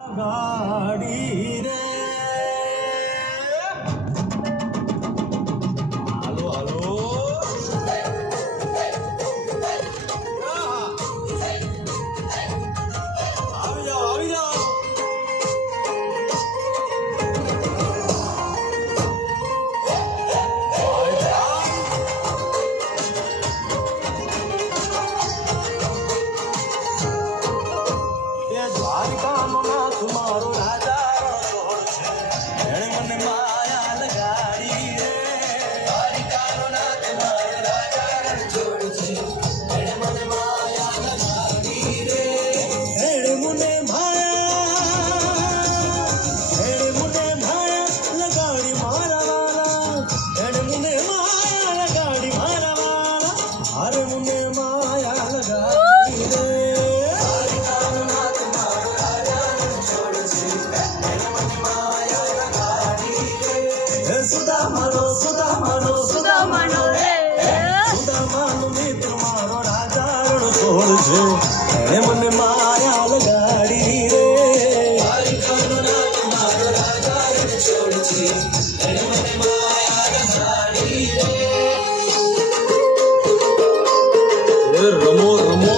ગાડી રે હાલો હાલો આવી જાઓ આવી જાઓ દ્વારિકાનો નાથ મારો રાજા રણછોડ છે એણે મને માયા લગાડી રે દ્વારિકાનો નાથ મારો રાજા રણછોડ છે એણે મને માયા લગાડી રે એણે મને માયા લગાડી મારા વાલા એણે મને માયા લગાડી મારા વાલા હારે મને માયા લગાડી રે સુદામાનો મિત્ર મારો રાજા રણછોડ છે એણે મને માયા લગાડી રે દ્વારિકાનો નાથ મારો રાજા રણછોડ છે એણે મને માયા લગાડી રે રમો રમો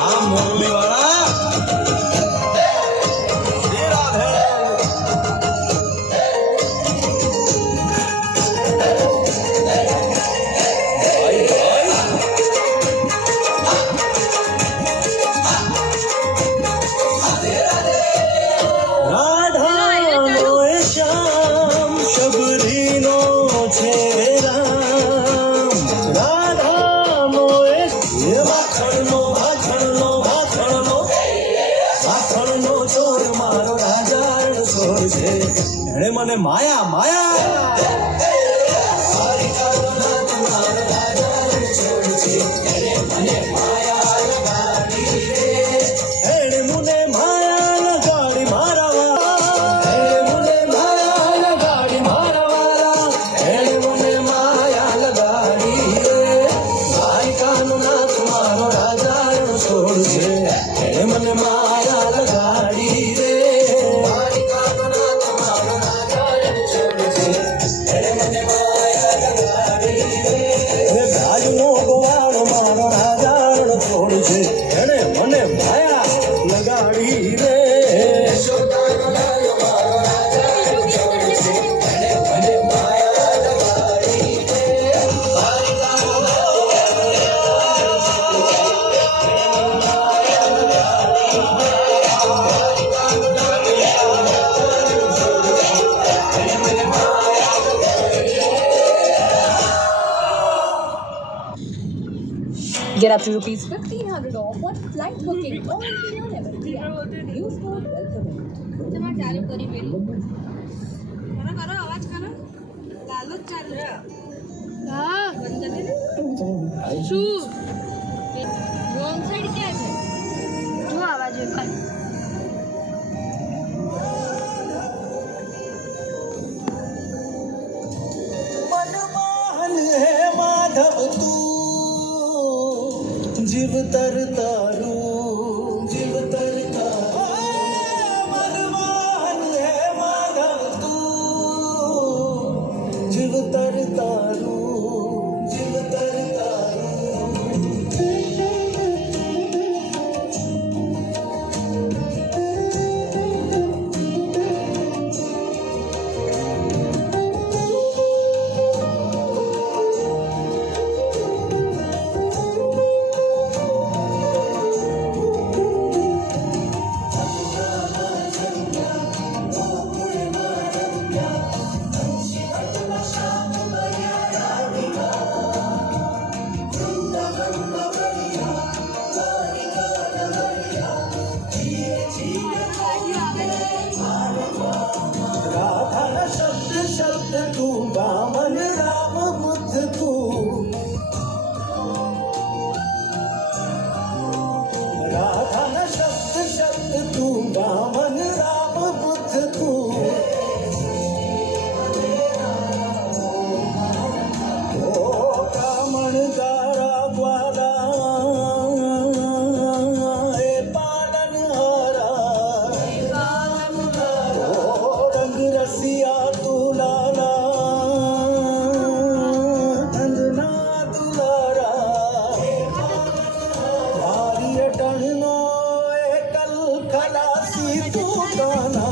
આ મોરલી વાળા શ્રી રાધે એણે મને માયા માયા દ્વારિકાનો નાથ મારો રાજા રણછોડ છે એણે મને માયા લગાડી રે એણે મને માયા લગાડી મારા વાલા એણે મને માયા લગાડી મારા વાલા એણે મને માયા લગાડી રે દ્વારિકાનો નાથ મારો રાજા રણછોડ છે એણે મને માયા લગાડી રે એણે મને માયા લગાડી રે Get up to rupees 1,500 off on flight booking or beyond Everything. Use code welcome. તમારે ચાલુ કરી પેલું કરો કરો અવાજ કરો લાલો જ ચાલુ છે હા બંધ કરી દે શું રોંગ સાઈડ ક્યાં છે જો અવાજ હોય મનમોહન હે માધવ તું જીવ તર તારું જીવ તર તારું મનમોહન હે માધવ તું જીવ તર તારું જીવ તર તારું દાસી પોતાના